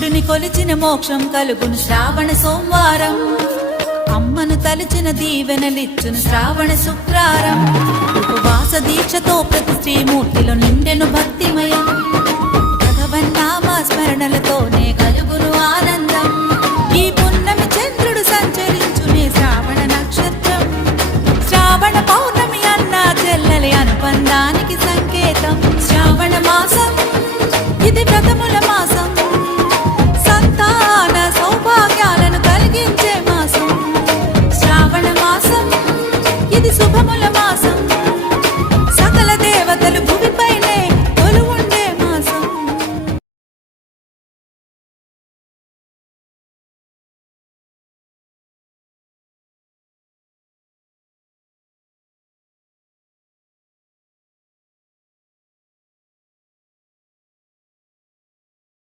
శివుడిని కొలిచిన మోక్షం కలుగును శ్రావణ సోమవారం, అమ్మను తలిచిన దీవెనలిచ్చును శ్రావణ శుక్రారం. ఉపవాస దీక్షతో ప్రతి శ్రీమూర్తిలో నిండెను భక్తిమయం, భగవన్నామ స్మరణలతో